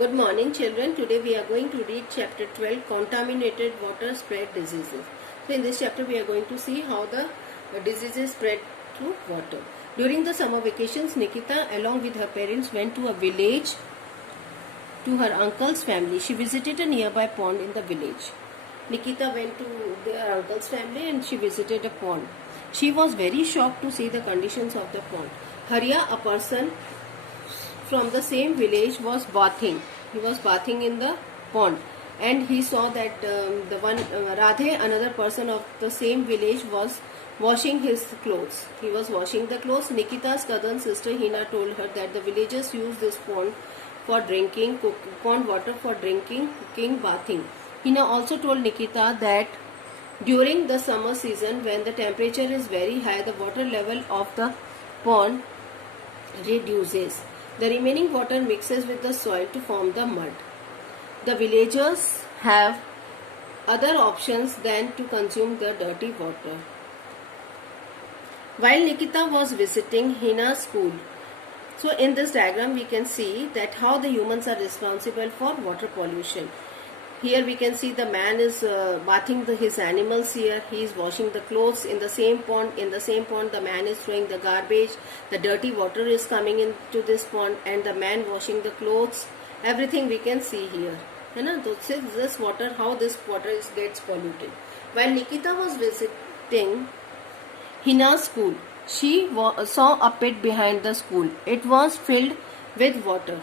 Good morning, children. Today we are going to read chapter 12, Contaminated Water Spread Diseases. So in this chapter we are going to see how the diseases spread through water. During the summer vacations, Nikita along with her parents went to a village to her uncle's family. She visited a nearby pond in the village. Nikita went to their uncle's family and she visited a pond. She was very shocked to see the conditions of the pond. Harya, a person from the same village, was bathing. He was bathing in the pond, and he saw that the one Radhe, another person of the same village, was washing his clothes. He was washing the clothes. Nikita's cousin sister Hina told her that the villagers use this pond for drinking, pond water for drinking, cooking, bathing. Hina also told Nikita that during the summer season, when the temperature is very high, the water level of the pond reduces. The remaining water mixes with the soil to form the mud. The villagers have other options than to consume the dirty water. While Nikita was visiting Hina's school, so in this diagram we can see that how the humans are responsible for water pollution. Here we can see the man is bathing his animals here. He is washing the clothes in the same pond. In the same pond, the man is throwing the garbage. The dirty water is coming into this pond, and the man washing the clothes. Everything we can see here. This water, how this water gets polluted. While Nikita was visiting Hina's school, she saw a pit behind the school. It was filled with water.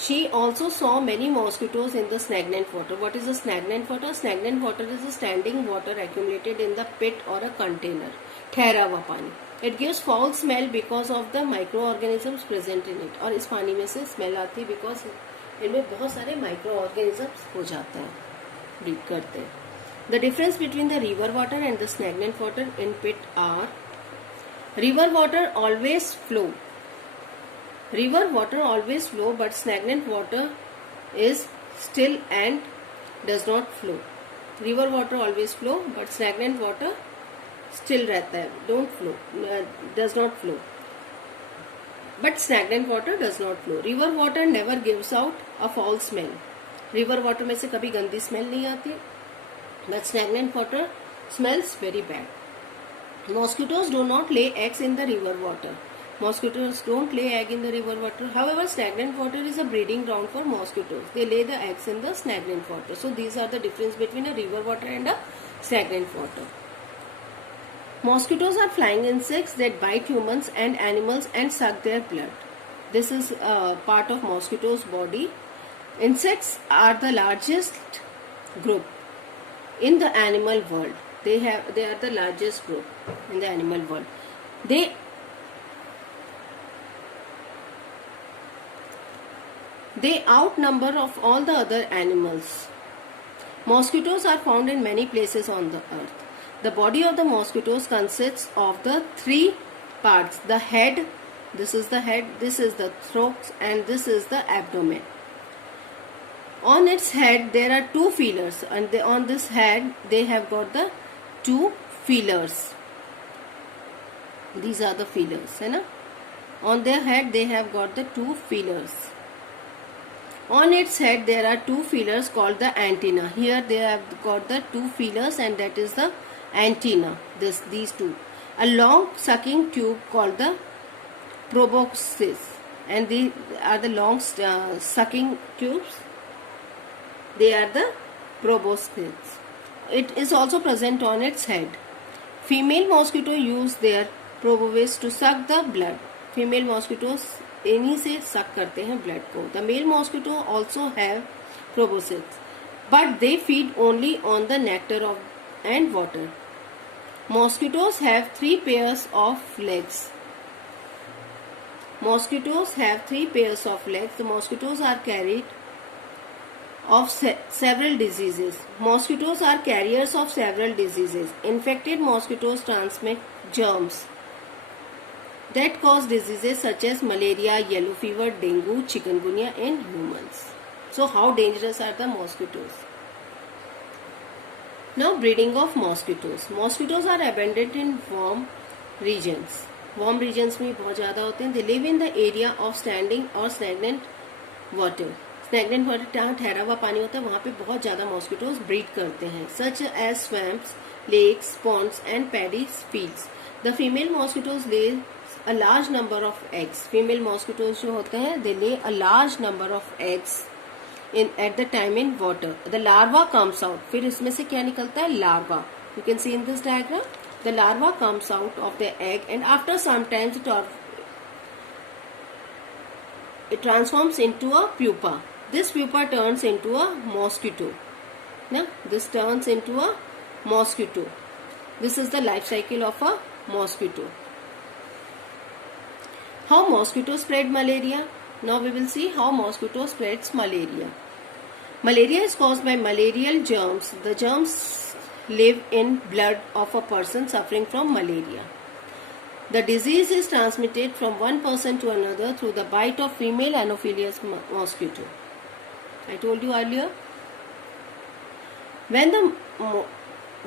She also saw many mosquitoes in the stagnant water. What is the stagnant water? Stagnant water is a standing water accumulated in the pit or a container. ठहरा हुआ पानी. It gives foul smell because of the microorganisms present in it. और इस पानी में से smell आती है because इनमें बहुत सारे microorganisms हो जाते हैं, breathe करते हैं. The difference between the river water and the stagnant water in pit are: river water always flow. River water always flow, but stagnant water is still and does not flow. River water always flow, but stagnant water still रहता है, don't flow, does not flow. But stagnant water does not flow. River water never gives out a foul smell. River water में से कभी गंदी smell नहीं आती, but stagnant water smells very bad. Mosquitoes do not lay eggs in the river water. Mosquitoes don't lay egg in the river water. However, stagnant water is a breeding ground for mosquitoes. They lay the eggs in the stagnant water. So these are the difference between a river water and a stagnant water. Mosquitoes are flying insects that bite humans and animals and suck their blood. This is part of mosquitoes' body. Insects are the largest group in the animal world. They are the largest group in the animal world. They outnumber of all the other animals. Mosquitoes are found in many places on the earth. The body of the mosquitoes consists of the three parts: the head, this is the head, this is the throat, and this is the abdomen. On its head there are two feelers, and on this head they have got the two feelers. These are the feelers, है ना? On their head they have got the two feelers. On its head there are two feelers called the antenna. Here they have got the two feelers, and that is the antenna. These two. A long sucking tube called the proboscis, and these are the long sucking tubes. They are the proboscis. It is also present on its head. Female mosquito use their proboscis to suck the blood. Female mosquitoes इन्हीं से suck करते हैं blood को. The male mosquito also have proboscis, but they feed only on the nectar and water. Mosquitoes have three pairs of legs. Mosquitoes have three pairs of legs. The mosquitoes are carried of several diseases. Mosquitoes are carriers of several diseases. Infected mosquitoes transmit germs that cause diseases such as malaria, yellow fever, dengue, chikungunya in humans. So how dangerous are the mosquitoes? Now, breeding of mosquitoes. Mosquitoes are abundant in warm regions. Warm regions में बहुत ज़्यादा होते हैं. They live in the area of standing or stagnant water. Stagnant water जहाँ ठहरा हुआ पानी होता है वहाँ पे बहुत ज़्यादा मॉस्किटोज ब्रीड करते हैं, such as swamps, lakes, ponds and paddy fields. The female mosquitoes lay a large number of eggs. Female mosquitoes जो होते हैं they lay a large number of eggs in at the time in water. The larva comes out. फिर इसमें से क्या निकलता है? Larva. You can see in this diagram. The larva comes out of the egg and after some time it transforms into a pupa. This pupa turns into a mosquito. Now this turns into a mosquito. This is the life cycle of a mosquito. How mosquito spread malaria? Now we will see how mosquito spreads malaria. Malaria is caused by malarial germs. The germs live in blood of a person suffering from malaria. The disease is transmitted from one person to another through the bite of female Anopheles mosquito. I told you earlier.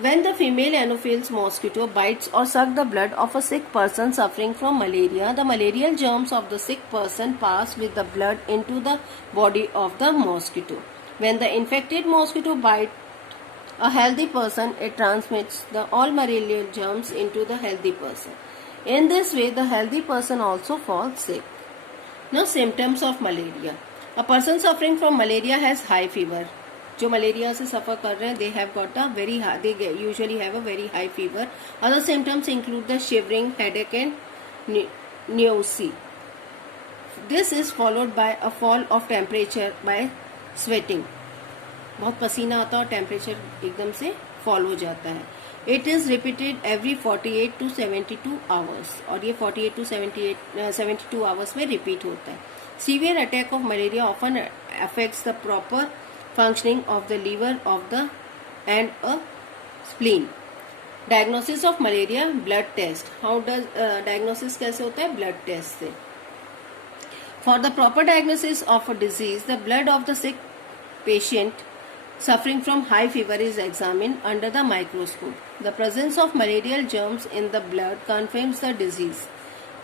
When the female Anopheles mosquito bites or sucks the blood of a sick person suffering from malaria, the malarial germs of the sick person pass with the blood into the body of the mosquito. When the infected mosquito bites a healthy person, it transmits all malarial germs into the healthy person. In this way, the healthy person also falls sick. Now, symptoms of malaria. A person suffering from malaria has high fever. जो malaria से सफर कर रहे हैं they have got a very high, they usually have a very high fever. Other symptoms include the shivering, headache and nausea. This is followed by a fall of temperature by sweating. बहुत पसीना आता है और temperature एकदम से fall हो जाता है. It is repeated every 48 to 72 hours और ये 48 to 72 hours में repeat होता है. Severe attack of malaria often affects the proper functioning of the liver and a spleen. Diagnosis of malaria, blood test. How does diagnosis कैसे होता है? Blood test से. For the proper diagnosis of a disease, the blood of the sick patient suffering from high fever is examined under the microscope. The presence of malarial germs in the blood confirms the disease.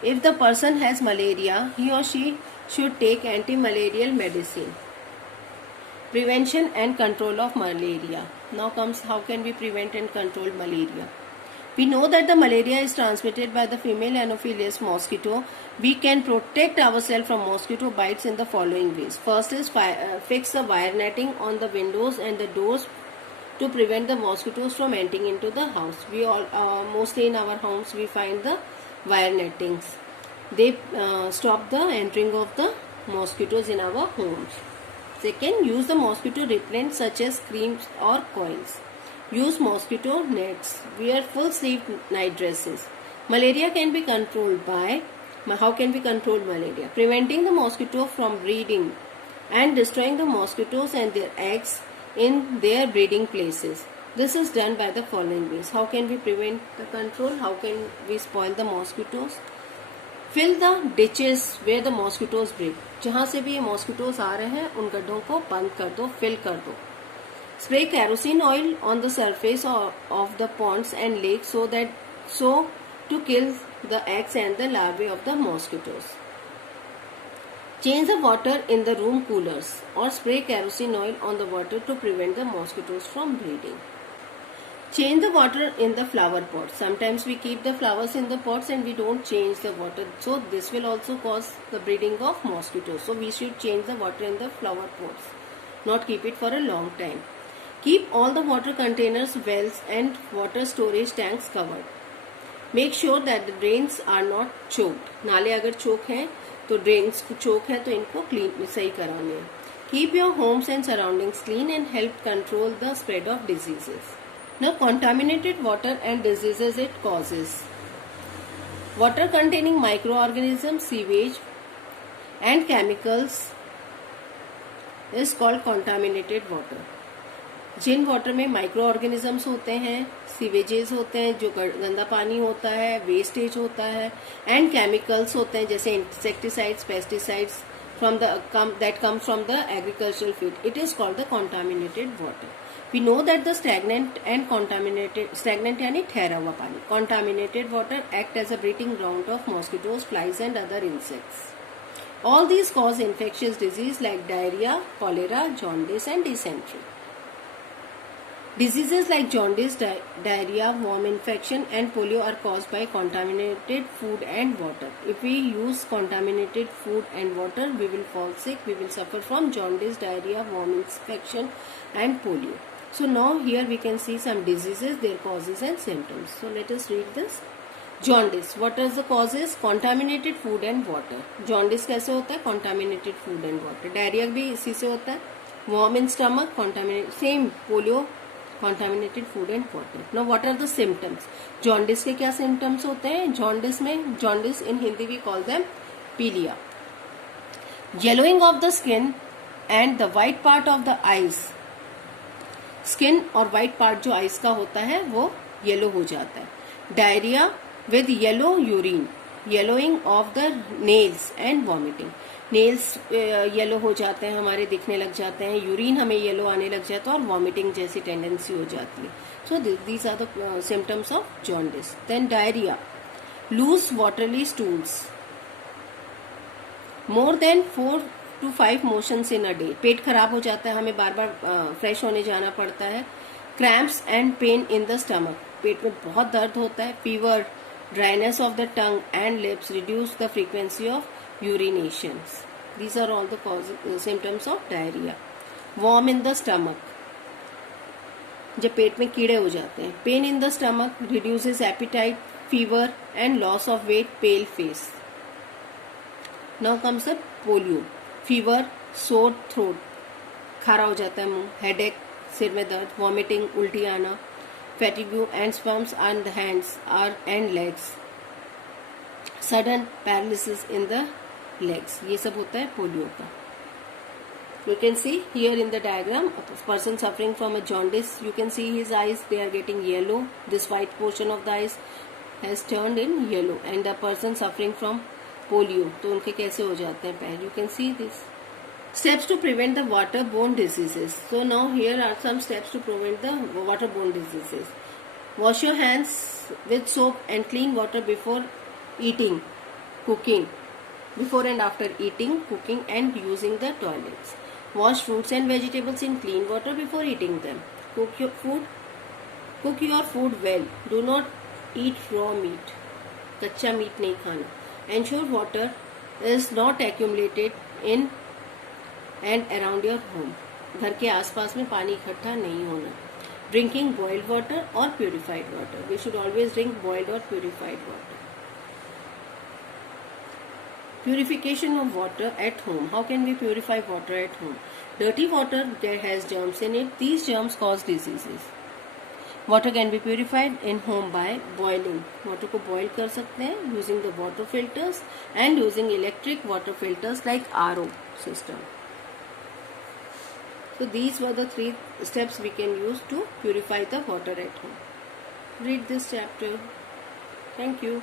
If the person has malaria, he or she should take anti-malarial medicine. Prevention and control of malaria. Now comes how can we prevent and control malaria. We know that the malaria is transmitted by the female Anopheles mosquito. We can protect ourselves from mosquito bites in the following ways. First is fix the wire netting on the windows and the doors to prevent the mosquitoes from entering into the house. We all mostly in our homes we find the wire nettings. They stop the entering of the mosquitoes in our homes. Second, use the mosquito repellent such as creams or coils. Use mosquito nets. Wear full-sleeved night dresses. Malaria can be controlled by, how can we control malaria? Preventing the mosquito from breeding and destroying the mosquitoes and their eggs in their breeding places. This is done by the following ways. How can we prevent the control? How can we spoil the mosquitoes? Fill the ditches where the mosquitoes breed. जहाँ से भी ये mosquitoes आ रहे हैं उन गड्ढों को बंद कर दो, fill कर दो. Spray kerosene oil on the surface of the ponds and lakes so to kill the eggs and the larvae of the mosquitoes. Change the water in the room coolers or spray kerosene oil on the water to prevent the mosquitoes from breeding. Change the water in the flower pots. Sometimes we keep the flowers in the pots and we don't change the water. So this will also cause the breeding of mosquitoes. So we should change the water in the flower pots. Not keep it for a long time. Keep all the water containers, wells and water storage tanks covered. Make sure that the drains are not choked. नाले अगर choke हैं तो drains choke है तो इनको clean सही कराने हैं. Keep your homes and surroundings clean and help control the spread of diseases. Now, contaminated water and diseases it causes. Water containing microorganisms, sewage and chemicals is called contaminated water. जिन water में micro organisms होते हैं, सीवेजेस होते हैं, जो गंदा पानी होता है, वेस्टेज होता है एंड केमिकल्स होते हैं जैसे insecticides, pesticides that comes from the agricultural field. It is called the contaminated water. We know that the stagnant यानी ठहरा हुआ पानी, contaminated water act as a breeding ground of mosquitoes, flies and other insects. All these cause infectious disease like diarrhea, cholera, jaundice and dysentery. Diseases like jaundice, diarrhea, worm infection and polio are caused by contaminated food and water. If we use contaminated food and water, we will fall sick, we will suffer from jaundice, diarrhea, worm infection and polio. So now here we can see some diseases, their causes and symptoms. So let us read this. Jaundice. What are the causes? Contaminated food and water. Jaundice कैसे होता है? Contaminated food and water. Diarrhea भी इसी से होता है. Worm in stomach, contaminated. Same polio, contaminated food and water. Now what are the symptoms? Jaundice के क्या symptoms होते हैं? Jaundice in Hindi we call them pilia. Yellowing of the skin and the white part of the eyes. Skin और white part जो eyes का होता है वो yellow हो जाता है. Diarrhea with yellow urine, yellowing of the nails and vomiting. Nails yellow हो जाते हैं, हमारे दिखने लग जाते हैं, यूरिन हमें येलो आने लग जाता है और वॉमिटिंग जैसी टेंडेंसी हो जाती है. So these are the symptoms of jaundice. Then diarrhoea, loose waterly stools, more than 4 to 5 motions in a day. पेट खराब हो जाता है, हमें बार बार फ्रेश होने जाना पड़ता है. Cramps and pain in the stomach, पेट में बहुत दर्द होता है. Fever, dryness of the tongue and lips, reduce the frequency of urinations. These are all the symptoms of diarrhea. Worm in the stomach, जब पेट में कीड़े हो जाते हैं. Pain in the stomach, reduces appetite, fever and loss of weight, pale face. Now comes the polio. Fever, sore throat, खारा हो जाता है मुंह, headache, सिर में दर्द, vomiting, उल्टी आना, fatigue and spasms on the hands and legs, sudden paralysis in the legs. ये सब होता है पोलियो का. You can see here in the diagram, a person suffering from a jaundice, you can see his eyes, they are getting yellow. This white portion of the eyes has turned in yellow. And the person suffering from polio, तो उनके कैसे हो जाते हैं पैर. You can see this. Steps to prevent the waterborne diseases. So now here are some steps to prevent the waterborne diseases. Wash your hands with soap and clean water before eating, cooking, before and after eating, cooking and using the toilets. Wash fruits and vegetables in clean water before eating them. Cook your food well. Do not eat raw meat. कच्चा meet नहीं खाना. Ensure water is not accumulated in and around your home. घर के आसपास में पानी इकट्ठा नहीं होना. Drinking boiled water or purified water. We should always drink boiled or purified water. Purification of water at home. How can we purify water at home? Dirty water that has germs in it. These germs cause diseases. Water can be purified in home by boiling. Water को boil कर सकते हैं using the water filters and using electric water filters like RO system. So these were the 3 steps we can use to purify the water at home. Read this chapter. Thank you.